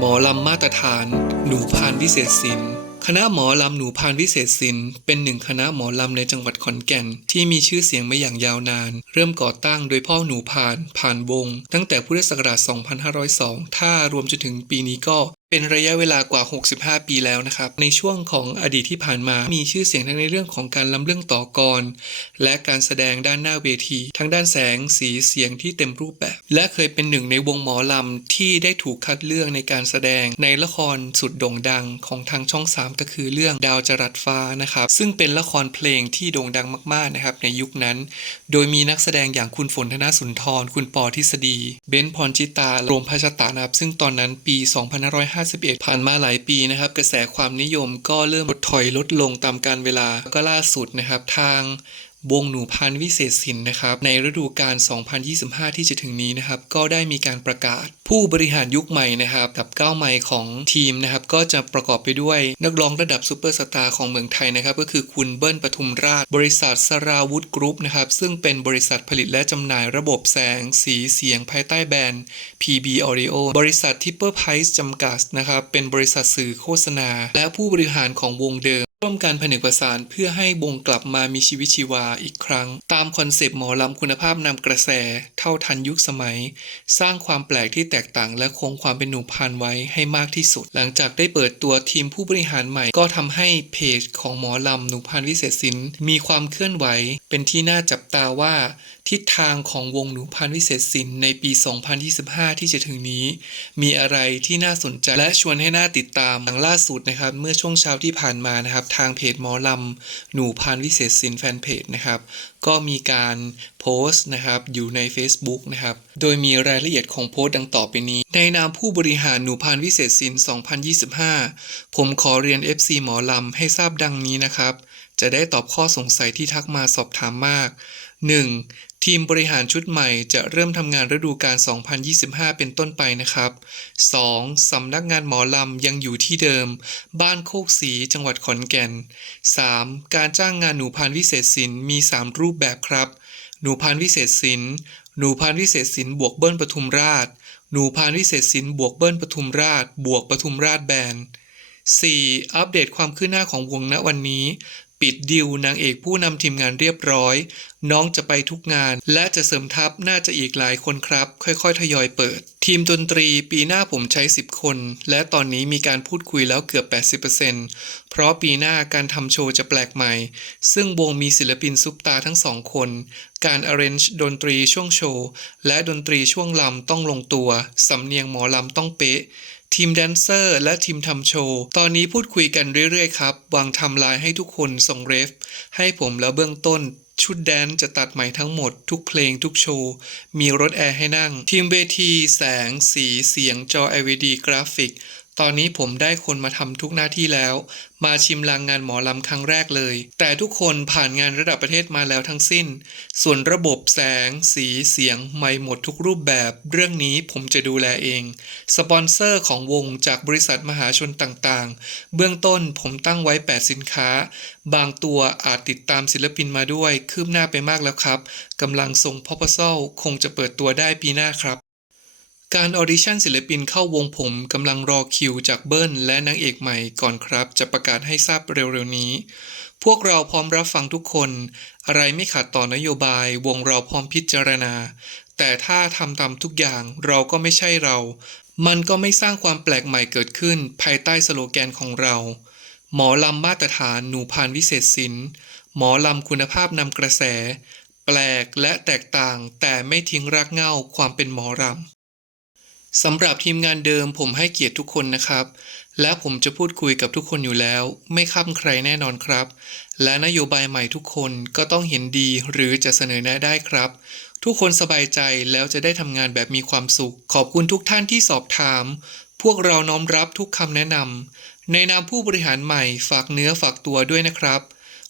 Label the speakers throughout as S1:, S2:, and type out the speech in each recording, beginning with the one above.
S1: หมอลำมาตรฐาน หนูพานวิเศษศิลป์คณะหมอลำหนูพานวิเศษศิลป์เป็นหนึ่งคณะหมอลำในจังหวัดขอนแก่น ที่มีชื่อเสียงมาอย่างยาวนาน เริ่มก่อตั้งโดยพ่อหนูพานผ่านวง ตั้งแต่พุทธศักราช 2502 ถ้ารวมจนถึงปีนี้ก็เป็นระยะเวลากว่า 65 ปีแล้วนะครับ ในช่วงของอดีตที่ผ่านมา มีชื่อเสียงทั้งในเรื่องของการลำเรื่องต่อกร และการแสดงด้านหน้าเวที ทั้งด้านแสงสีเสียงที่เต็มรูปแบบ และเคยเป็นหนึ่งในวงหมอลำที่ได้ถูกคัดเลือกในการแสดงในละครสุดโด่งดังของทางช่อง 3 ก็คือเรื่องดาวจรัสฟ้านะครับ ซึ่งเป็นละครเพลงที่โด่งดังมาก ๆนะครับ ในยุคนั้น โดยมีนักแสดงอย่างคุณฝนธนสุนทร คุณปอทฤษฎี เบนซ์พรจิตาโรมพัชตานะครับซึ่งตอนนั้นปี2551 ผ่านมาหลายปีนะครับ กระแสความนิยมก็เริ่มลดถอยลดลงตามกาลเวลาก็ล่าสุดนะครับทาง วงหนูพันวิเศษศิลป์นะครับในฤดูกาล 2025 ที่จะถึงนี้นะครับก็ได้มีการประกาศ ผู้บริหารยุคใหม่นะครับกับก้าวใหม่ของทีมนะครับก็จะประกอบไปด้วยนักร้องระดับซูเปอร์สตาร์ของเมืองไทยนะครับก็คือคุณเบิ้ลปทุมราช บริษัทสราวุธกรุ๊ปนะครับซึ่งเป็นบริษัทผลิตและจำหน่ายระบบแสง สีเสียงภายใต้แบรนด์ PB Audio บริษัท Tipper Price จำกัดนะครับเป็นบริษัทสื่อโฆษณา และผู้บริหารของวงเดิม ร่วมการผนึกประสานเพื่อให้วงกลับมามีชีวิตชีวาอีกครั้ง ตามคอนเซปต์หมอลำคุณภาพนำกระแส เท่าทันยุคสมัย สร้างความแปลกที่แตกต่างและคงความเป็นหนูพันไว้ให้มากที่สุด หลังจากได้เปิดตัวทีมผู้บริหารใหม่ก็ทำให้เพจของหมอลำหนูพันวิเศษสินมีความเคลื่อนไหว เป็นที่น่าจับตาว่า ทิศทางของวงหนูพันวิเศษศิลป์ในปี 2025 ที่จะถึงนี้ มีอะไรที่น่าสนใจและชวนให้น่าติดตามอย่างล่าสุดนะครับ เมื่อช่วงเช้าที่ผ่านมานะครับ ทางเพจหมอลำหนูพันวิเศษศิลป์แฟนเพจนะครับ ก็มีการโพสต์นะครับอยู่ใน Facebook นะครับ โดยมีรายละเอียดของโพสต์ดังต่อไปนี้ ในนามผู้บริหารหนูพันวิเศษศิลป์2025 ผมขอเรียน FC หมอลำให้ทราบดังนี้นะครับ จะได้ตอบข้อสงสัยที่ทักมาสอบถามมาก 1. ทีมบริหารชุดใหม่จะเริ่มทำงานฤดูกาล 2025 เป็นต้นไปนะครับ 2. สำนักงานหมอลำยังอยู่ที่เดิม บ้านโคกศรีจังหวัดขอนแก่น 3. การจ้างงานหนูพันวิเศษศิลป์มี 3 รูปแบบครับ หนูพันวิเศษศิลป์หนูพันวิเศษศิลป์บวกเบิ้ลปทุมราช หนูพันวิเศษศิลป์บวกเบิ้ลปทุมราช บวกปทุมราชแบนด์ 4. อัปเดตความคืบหน้าของวงณวันนี้ ปิดดิวนางเอกผู้นำทีมงานเรียบร้อย น้องจะไปทุกงาน และจะเสริมทัพน่าจะอีกหลายคนครับ ค่อยๆ ทยอยเปิด ทีมดนตรีปีหน้าผมใช้ 10 คน และตอนนี้มีการพูดคุยแล้วเกือบ 80%เพราะปีหน้าการทำโชว์จะแปลกใหม่ ซึ่งวงมีศิลปินซุปตาทั้งสองคน การ arrange ดนตรีช่วงโชว์ และดนตรีช่วงลำต้องลงตัว สำเนียงหมอลำต้องเป๊ะ ทีมแดนเซอร์และทีมทำโชว์ ตอนนี้พูดคุยกันเรื่อยๆครับ วางทำลายให้ทุกคนส่งเรฟ ให้ผมแล้วเบื้องต้น ชุดแดนซ์จะตัดใหม่ทั้งหมดทุกเพลงทุกโชว์ มีรถแอร์ให้นั่ง ทีมเวที แสง สีเสียงจอ LED กราฟิก ตอนนี้ผมได้คนมาทำทุกหน้าที่แล้ว มาชิมลางงานหมอลำครั้งแรกเลย แต่ทุกคนผ่านงานระดับประเทศมาแล้วทั้งสิ้น ส่วนระบบแสง สีเสียงใหม่หมดทุกรูปแบบ เรื่องนี้ผมจะดูแลเอง สปอนเซอร์ของวงจากบริษัทมหาชนต่างๆ เบื้องต้นผมตั้งไว้ 8 สินค้า บางตัวอาจติดตามศิลปินมาด้วย คืบหน้าไปมากแล้วครับกำลังส่ง proposal คงจะเปิดตัวได้ปีหน้าครับ การออดิชั่นศิลปินเข้าวงผมกำลังรอคิวจากเบิ้ลและนางเอกใหม่ก่อนครับ จะประกาศให้ทราบเร็วๆนี้ พวกเราพร้อมรับฟังทุกคน อะไรไม่ขัดต่อนโยบายวงเราพร้อมพิจารณา แต่ถ้าทำตามทุกอย่างเราก็ไม่ใช่เรา มันก็ไม่สร้างความแปลกใหม่เกิดขึ้น ภายใต้สโลแกนของเรา หมอลำมาตรฐานหนูพานวิเศษศิลป์หมอลำคุณภาพนำกระแส แปลกและแตกต่างแต่ไม่ทิ้งรากเหง้าความเป็นหมอรำ สำหรับทีมงานเดิมผมให้เกียรติทุกคนนะครับ และผมจะพูดคุยกับทุกคนอยู่แล้ว ไม่ข้ามใครแน่นอนครับ และนโยบายใหม่ทุกคนก็ต้องเห็นดีหรือจะเสนอแนะได้ครับ ทุกคนสบายใจแล้วจะได้ทำงานแบบมีความสุข ขอบคุณทุกท่านที่สอบถาม พวกเราน้อมรับทุกคำแนะนำในนามผู้บริหารใหม่ฝากเนื้อฝากตัวด้วยนะครับ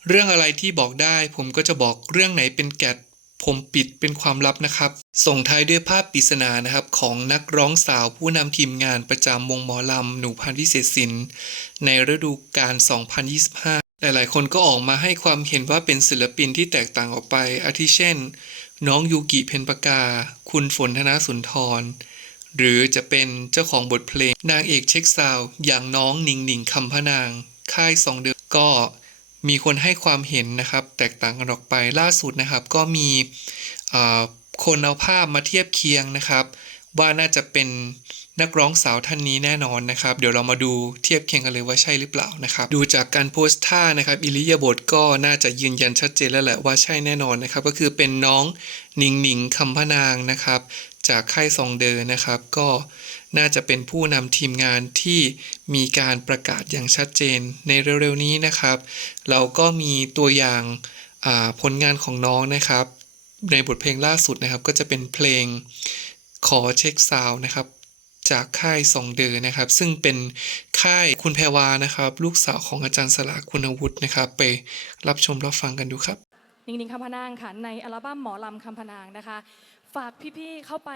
S1: เรื่องอะไรที่บอกได้ผมก็จะบอกเรื่องไหนเป็นแกด ผมปิดเป็นความลับนะครับ ส่งท้ายด้วยภาพปริศนานะครับของนักร้องสาวผู้นำทีมงานประจำวงหมอลำหนูพันวิเศษศิลป์ในฤดูกาล 2025 หลายๆ คนก็ออกมาให้ความเห็นว่าเป็นศิลปินที่แตกต่างออกไป อาทิเช่น น้องยูกิเพนปากา คุณฝนธนสุนทร หรือจะเป็นเจ้าของบทเพลงนางเอกเช็คซาวอย่างน้องนิงหนิงคำพนาง ค่ายสองเดือนก็ มีคนให้ความเห็นนะครับ แตกต่างกันออกไปล่าสุดนะครับ ก็มีคนเอาภาพมาเทียบเคียงนะครับ ว่าน่าจะเป็นนักร้องสาวท่านนี้แน่นอนนะครับ เดี๋ยวเรามาดูเทียบเคียงกันเลยว่าใช่หรือเปล่านะครับ ดูจากการโพสท่านะครับอิริยาบถก็น่าจะยืนยันชัดเจนแล้วแหละว่าใช่แน่นอนนะครับ ก็คือเป็นน้องหนิงหนิงคำพนางนะครับ จากค่ายซองเดอนะครับ ก็ น่าจะเป็นผู้นำทีมงานที่มีการประกาศอย่างชัดเจนในเร็วๆนี้นะครับ เราก็มีตัวอย่างาผลงานของน้องนะครับ ในบทเพลงล่าสุดนะครับ ก็จะเป็นเพลงขอเช็คซาวน์นะครับจากค่ายสองเดอนะครับ ซึ่งเป็นค่ายคุณแพรวานะครับ ลูกสาวของอาจารย์สลาคุณวุฒินะครับ ไปรับชมรับฟังกันดูครับ
S2: นิงนิงคำพนางค่ะในอัลบั้มหมอลำคำพนางนะคะ ฝากพี่ๆเข้าไป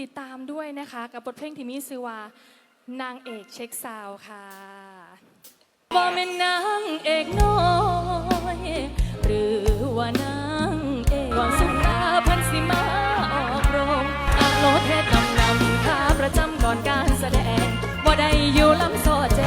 S2: ติดตามด้วยนะคะ กับบทเพลงที่มีชื่อว่านางเอกเช็คซาวค่ะว่าเป็นนางเอกน้อยหรือว่านางเอกก่อนสุดาพันสิมาออกโรงอาโลเทศนำนำค่าประจำก่อนการแสดงบ่าได้อยู่ลำโซแจ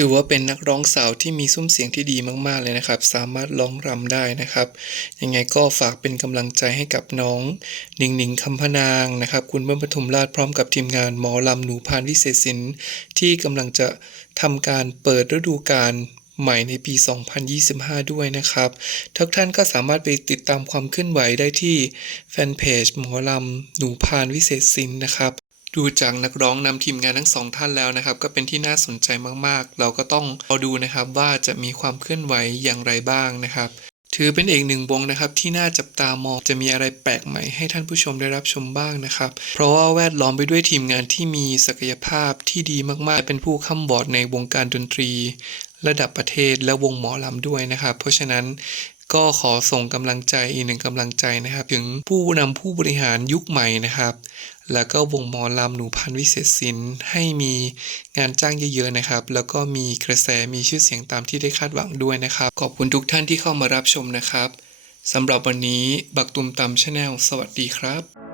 S1: ถือว่าเป็นนักร้องสาวที่มีซุ้มเสียงที่ดีมากๆเลยนะครับ สามารถร้องรำได้นะครับ ยังไงก็ฝากเป็นกำลังใจให้กับน้องหนิงหนิงคำพนางนะครับ คุณเบิ้มปทุมราชพร้อมกับทีมงานหมอลำหนูพานวิเศษศิลป์ที่กำลังจะทำการเปิดฤดูกาลใหม่ในปี 2025 ด้วยนะครับ ทุกท่านก็สามารถไปติดตามความเคลื่อนไหวได้ที่แฟนเพจหมอลำหนูพานวิเศษศิลป์นะครับ ดูจากนักร้องนำทีมงานทั้งสองท่านแล้วนะครับ ก็เป็นที่น่าสนใจมากๆ เราก็ต้องรอดูนะครับว่าจะมีความเคลื่อนไหวอย่างไรบ้างนะครับ ถือเป็นเอกหนึ่งวงนะครับ ที่น่าจับตามองจะมีอะไรแปลกใหม่ให้ท่านผู้ชมได้รับชมบ้างนะครับ เพราะว่าแวดล้อมไปด้วยทีมงานที่มีศักยภาพที่ดีมากๆ เป็นผู้ค้ำบอร์ดในวงการดนตรี ระดับประเทศและวงหมอลำด้วยนะครับ เพราะฉะนั้น ก็ขอส่งกำลังใจอีกหนึ่งกำลังใจนะครับ ถึงผู้นำผู้บริหารยุคใหม่นะครับ แล้วก็วงมอลำหนูพันวิเศษศิลให้มีงานจ้างเยอะๆนะครับ แล้วก็มีกระแสมีชื่อเสียงตามที่ได้คาดหวังด้วยนะครับ ขอบคุณทุกท่านที่เข้ามารับชมนะครับสำหรับวันนี้บักตุมตำชาแนลสวัสดีครับ